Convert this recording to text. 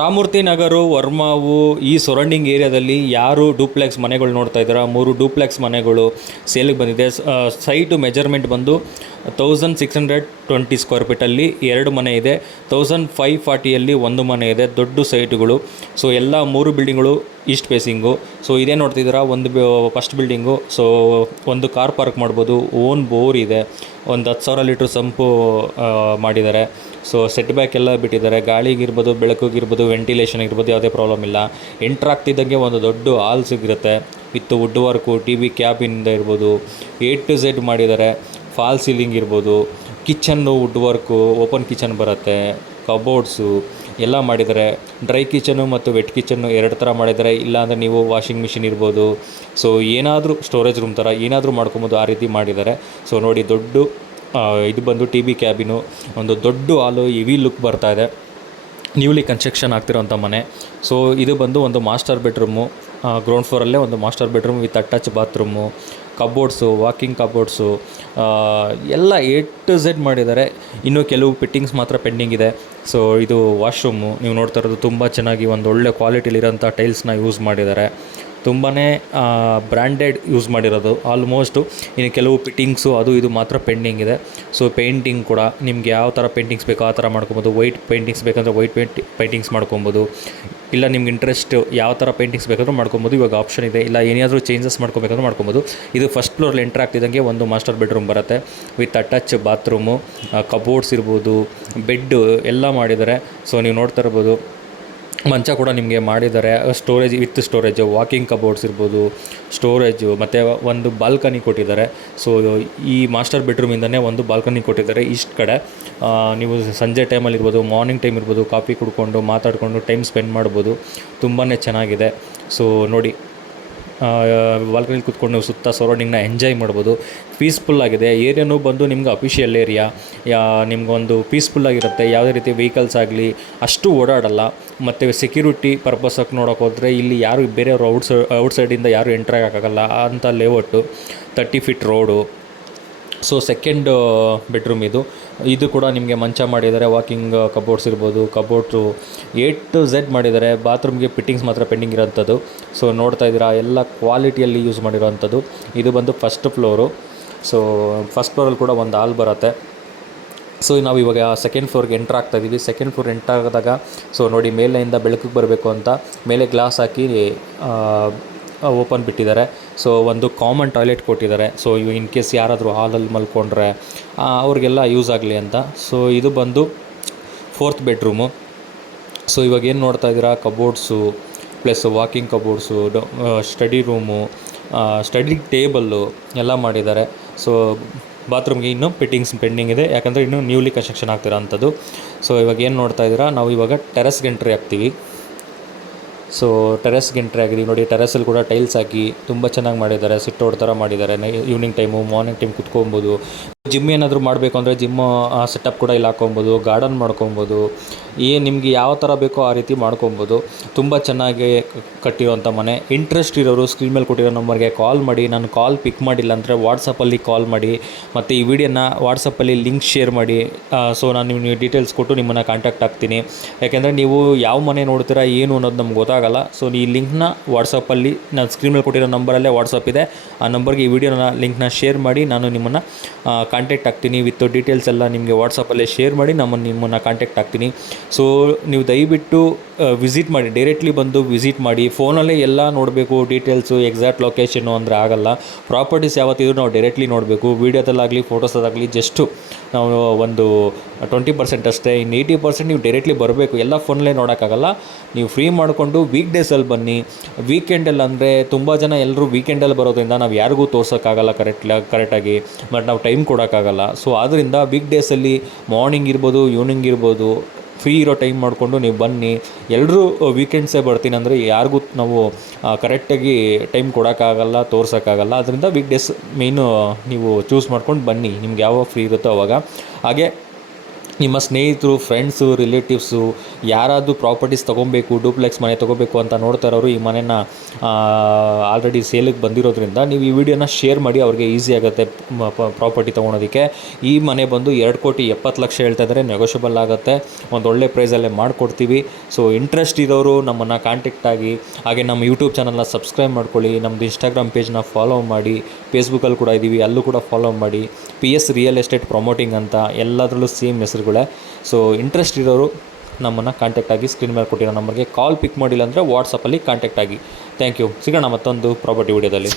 ರಾಮಮೂರ್ತಿ ನಗರ ವರ್ಮಾವು ಈ ಸರೌಂಡಿಂಗ್ ಏರಿಯಾದಲ್ಲಿ ಯಾರು ಡೂಪ್ಲೆಕ್ಸ್ ಮನೆಗಳು ನೋಡ್ತಾ ಇದ್ದೀರಾ, 3 ಡೂಪ್ಲೆಕ್ಸ್ ಮನೆಗಳು ಸೇಲಿಗೆ ಬಂದಿದೆ. ಸೈಟು ಮೆಜರ್ಮೆಂಟ್ ಬಂದು 1620 ಸ್ಕ್ವೇರ್ ಫೀಟಲ್ಲಿ 2 ಮನೆ ಇದೆ. 1540ಯಲ್ಲಿ 1 ಮನೆ ಇದೆ. ದೊಡ್ಡ ಸೈಟುಗಳು. ಸೊ ಎಲ್ಲ 3 ಬಿಲ್ಡಿಂಗ್ಗಳು ಈಸ್ಟ್ ಫೇಸಿಂಗು. ಸೊ ಇದೇ ನೋಡ್ತಿದ್ದೀರಾ, ಫಸ್ಟ್ ಬಿಲ್ಡಿಂಗು. ಸೊ ಒಂದು ಕಾರ್ ಪಾರ್ಕ್ ಮಾಡ್ಬೋದು. ಓನ್ ಬೋರ್ ಇದೆ. ಒಂದು 10,000 ಲೀಟ್ರ್ ಸಂಪು ಮಾಡಿದ್ದಾರೆ. ಸೊ ಸೆಟ್ ಬ್ಯಾಕ್ ಎಲ್ಲ ಬಿಟ್ಟಿದ್ದಾರೆ. ಗಾಳಿಗಿರ್ಬೋದು, ಬೆಳಕಿಗಿರ್ಬೋದು, ವೆಂಟಿಲೇಷನ್ ಇರ್ಬೋದು, ಯಾವುದೇ ಪ್ರಾಬ್ಲಮ್ ಇಲ್ಲ. ಎಂಟ್ರಾಗ್ತಿದ್ದಂಗೆ ಒಂದು ದೊಡ್ಡ ಹಾಲ್ ಸಿಗಿರುತ್ತೆ with wood work, T V ಕ್ಯಾಬಿನಿಂದ ಇರ್ಬೋದು, A to Z ಮಾಡಿದ್ದಾರೆ. ಫಾಲ್ ಸೀಲಿಂಗ್ ಇರ್ಬೋದು, kitchen wood work, open kitchen ಬರುತ್ತೆ, ಕಬೋರ್ಡ್ಸು ಎಲ್ಲ ಮಾಡಿದ್ದಾರೆ. ಡ್ರೈ ಕಿಚನ್ನು ಮತ್ತು ವೆಟ್ ಕಿಚನ್ನು 2 ಥರ ಮಾಡಿದ್ದಾರೆ. ಇಲ್ಲಾಂದರೆ ನೀವು ವಾಷಿಂಗ್ ಮಿಷಿನ್ ಇರ್ಬೋದು, ಸೊ ಏನಾದರೂ ಸ್ಟೋರೇಜ್ ರೂಮ್ ಥರ ಏನಾದರೂ ಮಾಡ್ಕೊಬೋದು, ಆ ರೀತಿ ಮಾಡಿದ್ದಾರೆ. ಸೊ ನೋಡಿ, ದೊಡ್ಡ ಇದು ಬಂದು ಟಿ ವಿ ಕ್ಯಾಬಿನು, ಒಂದು ದೊಡ್ಡ ಹಾಲು, ಹೆವಿ ಲುಕ್ ಬರ್ತಾಯಿದೆ. ನ್ಯೂಲಿ ಕನ್ಸ್ಟ್ರಕ್ಷನ್ ಆಗ್ತಿರೋಂಥ ಮನೆ. ಸೊ ಇದು ಬಂದು ಒಂದು ಮಾಸ್ಟರ್ ಬೆಡ್ರೂಮು. ಗ್ರೌಂಡ್ ಫ್ಲೋರಲ್ಲೇ ಒಂದು master bedroom with attach bathroom, cupboards, walking cupboards ಎಲ್ಲ A to Z ಮಾಡಿದ್ದಾರೆ. ಇನ್ನೂ ಕೆಲವು ಫಿಟ್ಟಿಂಗ್ಸ್ ಮಾತ್ರ ಪೆಂಡಿಂಗ್ ಇದೆ. ಸೊ ಇದು ವಾಶ್ರೂಮು ನೀವು ನೋಡ್ತಾ ಇರೋದು. ತುಂಬ ಚೆನ್ನಾಗಿ ಒಂದು ಒಳ್ಳೆ ಕ್ವಾಲಿಟಿಲಿರೋಂಥ ಟೈಲ್ಸ್ನ ಯೂಸ್ ಮಾಡಿದ್ದಾರೆ. ತುಂಬಾ ಬ್ರ್ಯಾಂಡೆಡ್ ಯೂಸ್ ಮಾಡಿರೋದು ಆಲ್ಮೋಸ್ಟು. ಇನ್ನು ಕೆಲವು ಫಿಟ್ಟಿಂಗ್ಸು ಅದು ಇದು ಮಾತ್ರ ಪೆಂಡಿಂಗ್ ಇದೆ. ಸೊ ಪೇಂಟಿಂಗ್ ಕೂಡ ನಿಮ್ಗೆ ಯಾವ ಥರ ಪೇಂಟಿಂಗ್ಸ್ ಬೇಕೋ ಆ ಥರ ಮಾಡ್ಕೊಬೋದು. ವೈಟ್ ಪೇಂಟಿಂಗ್ಸ್ ಬೇಕಂದರೆ ವೈಟ್ ಪೇಂಟಿಂಗ್ಸ್ ಮಾಡ್ಕೊಬೋದು. ಇಲ್ಲ ನಿಮ್ಗೆ ಇಂಟ್ರೆಸ್ಟ್ ಯಾವ ಥರ ಪೇಂಟಿಂಗ್ಸ್ ಬೇಕಾದರೂ ಮಾಡ್ಕೊಬೋದು. ಇವಾಗ ಆಪ್ಷನ್ ಇದೆ. ಇಲ್ಲ ಏನಾದರೂ ಚೇಂಜಸ್ ಮಾಡ್ಕೊಬೇಕಂದ್ರೆ ಮಾಡ್ಕೊಬೋದು. ಇದು ಫಸ್ಟ್ ಫ್ಲೋರಲ್ಲಿ ಎಂಟ್ರ್ ಆಗ್ತಿದ್ದಂಗೆ ಒಂದು ಮಾಸ್ಟರ್ ಬೆಡ್ರೂಮ್ ಬರುತ್ತೆ ವಿತ್ ಅಟ್ಯಾಚ್ ಬಾತ್ರೂಮು, ಕಬೋರ್ಡ್ಸ್ ಇರ್ಬೋದು, ಬೆಡ್ಡು ಎಲ್ಲ ಮಾಡಿದ್ದಾರೆ. ಸೊ ನೀವು ನೋಡ್ತಾ ಇರ್ಬೋದು. ಮಂಚ ಕೂಡ ನಿಮಗೆ ಮಾಡಿದ್ದಾರೆ. Storage with storage, walking cupboards ಇರ್ಬೋದು, ಸ್ಟೋರೇಜು, ಮತ್ತು ಒಂದು ಬಾಲ್ಕನಿ ಕೊಟ್ಟಿದ್ದಾರೆ. ಸೊ ಈ ಮಾಸ್ಟರ್ ಬೆಡ್ರೂಮಿಂದನೇ ಒಂದು ಬಾಲ್ಕನಿ ಕೊಟ್ಟಿದ್ದಾರೆ ಈಸ್ಟ್ ಕಡೆ. ನೀವು ಸಂಜೆ ಟೈಮಲ್ಲಿ ಇರ್ಬೋದು, ಮಾರ್ನಿಂಗ್ ಟೈಮ್ ಇರ್ಬೋದು, ಕಾಫಿ ಕುಡ್ಕೊಂಡು ಮಾತಾಡಿಕೊಂಡು ಟೈಮ್ ಸ್ಪೆಂಡ್ ಮಾಡ್ಬೋದು. ತುಂಬಾ ಚೆನ್ನಾಗಿದೆ. ಸೊ ನೋಡಿ, ಬಾಲ್ಕನಿಲಿ ಕೂತ್ಕೊಂಡು ನೀವು ಸುತ್ತ ಸರೌಂಡಿಂಗ್ನ ಎಂಜಾಯ್ ಮಾಡ್ಬೋದು. ಪೀಸ್ಫುಲ್ಲಾಗಿದೆ. ಏರಿಯಾನೂ ಬಂದು ನಿಮ್ಗೆ ಅಫಿಷಿಯಲ್ ಏರಿಯಾ. ನಿಮ್ಗೊಂದು ಪೀಸ್ಫುಲ್ಲಾಗಿರುತ್ತೆ. ಯಾವುದೇ ರೀತಿ ವೆಹಿಕಲ್ಸ್ ಆಗಲಿ ಅಷ್ಟು ಓಡಾಡಲ್ಲ. ಮತ್ತು ಸೆಕ್ಯೂರಿಟಿ ಪರ್ಪಸ್ಸಾಗಿ ನೋಡೋಕೆ ಹೋದರೆ ಇಲ್ಲಿ ಯಾರು ಬೇರೆಯವರು ಔಟ್ಸೈಡಿಂದ ಯಾರು ಎಂಟ್ರ್ ಆಗೋಕ್ಕಾಗಲ್ಲ ಅಂಥ layout. 30 feet road. So second bedroom ಇದು ಕೂಡ ನಿಮಗೆ ಮಂಚ ಮಾಡಿದ್ದಾರೆ. ವಾಕಿಂಗ್ ಕಬೋರ್ಡ್ಸ್ ಇರ್ಬೋದು, ಕಬೋರ್ಡ್ಸು A to Z ಮಾಡಿದ್ದಾರೆ. ಬಾತ್ರೂಮ್ಗೆ ಫಿಟ್ಟಿಂಗ್ಸ್ ಮಾತ್ರ ಪೆಂಡಿಂಗ್ ಇರೋಂಥದ್ದು. ಸೊ ನೋಡ್ತಾ ಇದ್ದೀರಾ, ಎಲ್ಲ ಕ್ವಾಲಿಟಿಯಲ್ಲಿ ಯೂಸ್ ಮಾಡಿರೋವಂಥದ್ದು. ಇದು ಬಂದು ಫಸ್ಟ್ ಫ್ಲೋರು. ಸೊ ಫಸ್ಟ್ ಫ್ಲೋರಲ್ಲಿ ಕೂಡ ಒಂದು ಹಾಲ್ ಬರುತ್ತೆ. ಸೊ ನಾವು ಇವಾಗ ಸೆಕೆಂಡ್ ಫ್ಲೋರ್ಗೆ ಎಂಟ್ರ್ ಆಗ್ತಾಯಿದ್ದೀವಿ. ಸೆಕೆಂಡ್ ಫ್ಲೋರ್ ಎಂಟ್ರ್ ಆದಾಗ ಸೊ ನೋಡಿ, ಮೇಲೆಯಿಂದ ಬೆಳಕಿಗೆ ಬರಬೇಕು ಅಂತ ಮೇಲೆ ಗ್ಲಾಸ್ ಹಾಕಿ ಓಪನ್ ಬಿಟ್ಟಿದ್ದಾರೆ. ಸೊ ಒಂದು ಕಾಮನ್ ಟಾಯ್ಲೆಟ್ ಕೊಟ್ಟಿದ್ದಾರೆ. ಸೊ ಇನ್ ಕೇಸ್ ಯಾರಾದರೂ ಹಾಲಲ್ಲಿ ಮಲ್ಕೊಂಡ್ರೆ ಅವ್ರಿಗೆಲ್ಲ ಯೂಸ್ ಆಗಲಿ ಅಂತ. ಸೊ ಇದು ಬಂದು 4th ಬೆಡ್ರೂಮು. ಸೊ ಇವಾಗ ಏನು ನೋಡ್ತಾ ಇದ್ದೀರಾ, cupboards plus walking cupboards, study room, study table ಎಲ್ಲ ಮಾಡಿದ್ದಾರೆ. ಸೊ ಬಾತ್ರೂಮ್ಗೆ ಇನ್ನೂ ಫಿಟ್ಟಿಂಗ್ಸ್ ಪೆಂಡಿಂಗ್ ಇದೆ, ಯಾಕಂದರೆ ಇನ್ನೂ ನ್ಯೂಲಿ ಕನ್ಸ್ಟ್ರಕ್ಷನ್ ಆಗ್ತಿರೋ ಅಂಥದ್ದು. ಸೊ ಇವಾಗ ಏನು ನೋಡ್ತಾ ಇದ್ದೀರಾ, ನಾವು ಇವಾಗ ಟೆರೆಸ್ಗೆ ಎಂಟ್ರಿ ಆಗ್ತೀವಿ. ಸೊ ಟೆರೆಸ್ಗೆ ಎಂಟ್ರಿ ಆಗಿದ್ದೀವಿ. ನೋಡಿ, ಟೆರೆಸಲ್ಲಿ ಕೂಡ ಟೈಲ್ಸ್ ಹಾಕಿ ತುಂಬ ಚೆನ್ನಾಗಿ ಮಾಡಿದ್ದಾರೆ. ಸಿಟ್ಟೌಟ್ ಥರ ಮಾಡಿದ್ದಾರೆ. ಈವ್ನಿಂಗ್ ಟೈಮು, ಮಾರ್ನಿಂಗ್ ಟೈಮ್ ಕುತ್ಕೊಬೋದು. ಜಿಮ್ ಏನಾದರೂ ಮಾಡಬೇಕು ಅಂದರೆ ಜಿಮ್ಮು ಸೆಟಪ್ ಕೂಡ ಇಲ್ಲಿ ಹಾಕ್ಕೊಬೋದು. ಗಾರ್ಡನ್ ಮಾಡ್ಕೊಬೋದು. ನಿಮಗೆ ಯಾವ ಥರ ಬೇಕೋ ಆ ರೀತಿ ಮಾಡ್ಕೊಬೋದು. ತುಂಬ ಚೆನ್ನಾಗಿ ಕಟ್ಟಿರೋಂಥ ಮನೆ. ಇಂಟ್ರೆಸ್ಟ್ ಇರೋರು ಸ್ಕ್ರೀನ್ ಮೇಲೆ ಕೊಟ್ಟಿರೋ ನಂಬರ್ಗೆ ಕಾಲ್ ಮಾಡಿ. ನಾನು ಕಾಲ್ ಪಿಕ್ ಮಾಡಿಲ್ಲ ಅಂದರೆ ವಾಟ್ಸಪ್ಪಲ್ಲಿ ಕಾಲ್ ಮಾಡಿ. ಮತ್ತು ಈ ವಿಡಿಯೋನ ವಾಟ್ಸಪ್ಪಲ್ಲಿ ಲಿಂಕ್ ಶೇರ್ ಮಾಡಿ. ಸೊ ನಾನು ನಿಮಗೆ ಡೀಟೇಲ್ಸ್ ಕೊಟ್ಟು ನಿಮ್ಮನ್ನು ಕಾಂಟ್ಯಾಕ್ಟ್ ಆಗ್ತೀನಿ. ಯಾಕೆಂದರೆ ನೀವು ಯಾವ ಮನೆ ನೋಡ್ತೀರಾ ಏನು ಅನ್ನೋದು ನಮ್ಗೆ ಗೊತ್ತಾಗಲ್ಲ. ಸೊ ಈ ಲಿಂಕ್ನ ವಾಟ್ಸಪ್ಪಲ್ಲಿ ನಾನು ಸ್ಕ್ರೀನ್ ಮೇಲೆ ಕೊಟ್ಟಿರೋ ನಂಬರಲ್ಲೇ ವಾಟ್ಸಪ್ ಇದೆ, ಆ ನಂಬರ್ಗೆ ಈ ವಿಡಿಯೋನ ಲಿಂಕ್ನ ಶೇರ್ ಮಾಡಿ. ನಾನು ನಿಮ್ಮನ್ನು ಕಾಂಟ್ಯಾಕ್ಟ್ ಆಗ್ತೀನಿ. ವಿತ್ ಡೀಟೇಲ್ಸ್ ಎಲ್ಲ ನಿಮಗೆ ವಾಟ್ಸಪ್ಪಲ್ಲೇ ಶೇರ್ ಮಾಡಿ ನಿಮ್ಮನ್ನು ಕಾಂಟ್ಯಾಕ್ಟ್ ಆಗ್ತೀನಿ. ಸೊ ನೀವು ದಯವಿಟ್ಟು ವಿಸಿಟ್ ಮಾಡಿ, ಡೈರೆಕ್ಟ್ಲಿ ಬಂದು ವಿಸಿಟ್ ಮಾಡಿ. ಫೋನಲ್ಲೇ ಎಲ್ಲ ನೋಡಬೇಕು ಡೀಟೇಲ್ಸು, ಎಕ್ಸಾಕ್ಟ್ ಲೊಕೇಶನ್ನು ಅಂದರೆ ಆಗಲ್ಲ. ಪ್ರಾಪರ್ಟೀಸ್ ಯಾವತ್ತಿದ್ರೂ ನಾವು ಡೈರೆಕ್ಟ್ಲಿ ನೋಡಬೇಕು. ವೀಡಿಯೋದಲ್ಲಾಗಲಿ ಫೋಟೋಸಲ್ಲಾಗಲಿ ಜಸ್ಟು ನಾವು ಒಂದು 20% ಅಷ್ಟೇ. ಇನ್ನು 80% ನೀವು ಡೈರೆಕ್ಟ್ಲಿ ಬರಬೇಕು. ಎಲ್ಲ ಫೋನಲ್ಲೇ ನೋಡೋಕ್ಕಾಗಲ್ಲ. ನೀವು ಫ್ರೀ ಮಾಡಿಕೊಂಡು ವೀಕ್ ಡೇಸಲ್ಲಿ ಬನ್ನಿ. ವೀಕೆಂಡಲ್ಲಿ ಅಂದರೆ ತುಂಬ ಜನ ಎಲ್ಲರೂ ವೀಕೆಂಡಲ್ಲಿ ಬರೋದ್ರಿಂದ ನಾವು ಯಾರಿಗೂ ತೋರ್ಸೋಕ್ಕಾಗಲ್ಲ ಕರೆಕ್ಟಾಗಿ. ಬಟ್ ನಾವು ಟೈಮ್ ಕೊಡೋಕ್ಕಾಗಲ್ಲ. ಸೊ ಆದ್ದರಿಂದ ವೀಕ್ ಡೇಸಲ್ಲಿ ಮಾರ್ನಿಂಗ್ ಇರ್ಬೋದು, ಈವ್ನಿಂಗ್ ಇರ್ಬೋದು, ಫ್ರೀ ಇರೋ ಟೈಮ್ ಮಾಡಿಕೊಂಡು ನೀವು ಬನ್ನಿ. ಎಲ್ಲರೂ ವೀಕೆಂಡ್ಸೇ ಬರ್ತೀನಿ ಅಂದರೆ ಯಾರಿಗೂ ನಾವು ಕರೆಕ್ಟಾಗಿ ಟೈಮ್ ಕೊಡೋಕ್ಕಾಗಲ್ಲ, ತೋರ್ಸೋಕ್ಕಾಗಲ್ಲ. ಅದರಿಂದ ವೀಕ್ ಡೇಸ್ ಮೇಯ್ನು ನೀವು ಚೂಸ್ ಮಾಡ್ಕೊಂಡು ಬನ್ನಿ, ನಿಮ್ಗೆ ಯಾವಾಗ ಫ್ರೀ ಇರುತ್ತೋ ಅವಾಗ. ಹಾಗೆ ನಿಮ್ಮ ಸ್ನೇಹಿತರು, ಫ್ರೆಂಡ್ಸು, ರಿಲೇಟಿವ್ಸು ಯಾರಾದರೂ ಪ್ರಾಪರ್ಟೀಸ್ ತೊಗೊಬೇಕು, ಡೂಪ್ಲೆಕ್ಸ್ ಮನೆ ತೊಗೋಬೇಕು ಅಂತ ನೋಡ್ತಾ ಇರೋರು ಈ ಮನೆನ ಆಲ್ರೆಡಿ ಸೇಲಿಗೆ ಬಂದಿರೋದ್ರಿಂದ ನೀವು ಈ ವಿಡಿಯೋನ ಶೇರ್ ಮಾಡಿ, ಅವ್ರಿಗೆ ಈಸಿ ಆಗುತ್ತೆ ಪ್ರಾಪರ್ಟಿ ತೊಗೊಳೋದಕ್ಕೆ. ಈ ಮನೆ ಬಂದು 2,70,00,000 ಹೇಳ್ತಾ ಇದ್ದಾರೆ, ನೆಗೋಷಿಯಬಲ್ ಆಗುತ್ತೆ, ಒಂದು ಒಳ್ಳೆ ಪ್ರೈಸಲ್ಲೇ ಮಾಡಿಕೊಡ್ತೀವಿ. ಸೊ ಇಂಟ್ರೆಸ್ಟ್ ಇರೋರು ನಮ್ಮನ್ನು ಕಾಂಟ್ಯಾಕ್ಟ್ ಆಗಿ, ಹಾಗೆ ನಮ್ಮ ಯೂಟ್ಯೂಬ್ ಚಾನಲ್ನ ಸಬ್ಸ್ಕ್ರೈಬ್ ಮಾಡ್ಕೊಳ್ಳಿ, ನಮ್ಮದು ಇನ್ಸ್ಟಾಗ್ರಾಮ್ ಪೇಜ್ನ ಫಾಲೋ ಮಾಡಿ, ಫೇಸ್ಬುಕ್ಕಲ್ಲಿ ಕೂಡ ಇದ್ದೀವಿ, ಅಲ್ಲೂ ಕೂಡ ಫಾಲೋ ಮಾಡಿ. PS ರಿಯಲ್ ಎಸ್ಟೇಟ್ ಪ್ರಮೋಟಿಂಗ್ ಅಂತ ಎಲ್ಲದರಲ್ಲೂ ಸೇಮ್ ಹೆಸರುಗಳೇ. ಸೊ ಇಂಟ್ರೆಸ್ಟ್ ಇರೋರು ನಮ್ಮನ್ನು ಕಾಂಟ್ಯಾಕ್ಟ್ ಆಗಿ, ಸ್ಕ್ರೀನ್ ಮೇಲೆ ಕೊಟ್ಟಿರೋ ನಂಬರ್ಗೆ ಕಾಲ್ ಪಿಕ್ ಮಾಡಿಲ್ಲ ಅಂದರೆ ವಾಟ್ಸಪ್ಪಲ್ಲಿ ಕಾಂಟ್ಯಾಕ್ಟ್ ಆಗಿ. Thank you. ಸಿಗೋಣ ಮತ್ತೊಂದು ಪ್ರಾಪರ್ಟಿ ವಿಡಿಯೋದಲ್ಲಿ.